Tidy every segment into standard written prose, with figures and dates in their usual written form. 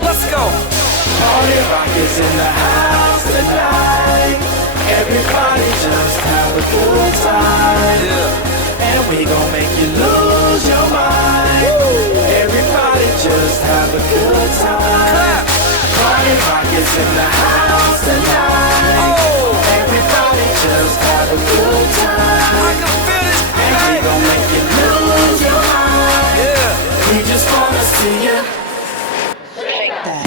Let's go. Party rock is in the house tonight. Everybody just have a good time. And we gon' make you lose your mind. Everybody just have a good time. Party rock is in the house tonight. Everybody just have a good time. I can feel this. And we gon' make you lose your mind. We just wanna see you shake that.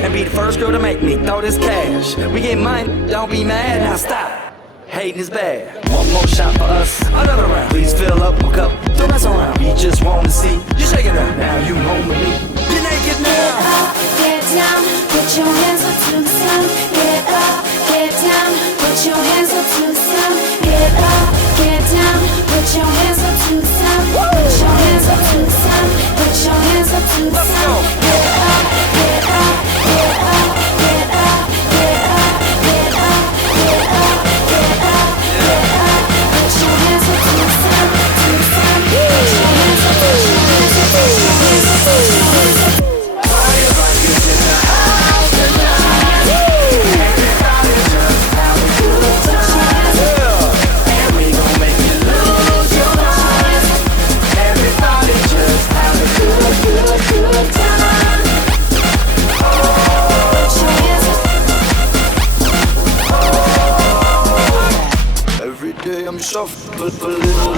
And be the first girl to make me throw this cash. We get money, don't be mad, now stop. Hating is bad. One more shot for us, another round. Please fill up my cup, don't mess around. We just wanna see you shake it out. Now you home with me. You're naked now. Get up, get down, put your hands up to the sun. Get up, get down, put your hands up to the sun. Get up, get down, put your hands up to the sun. Put your hands up to the sun. Put your hands up to the sun. Get up, get up, get up, get up, get up, get up, get up, get up, get up. Put your hands up to the sun, to the sun. Put your hands up, put your hands up, put your hands up, put your hands up. Party rock is in the house tonight. Everybody just have a good time. And we gon' make you lose your mind. Everybody just have a good time. Put your hands up. Every day I'm shuffling a little.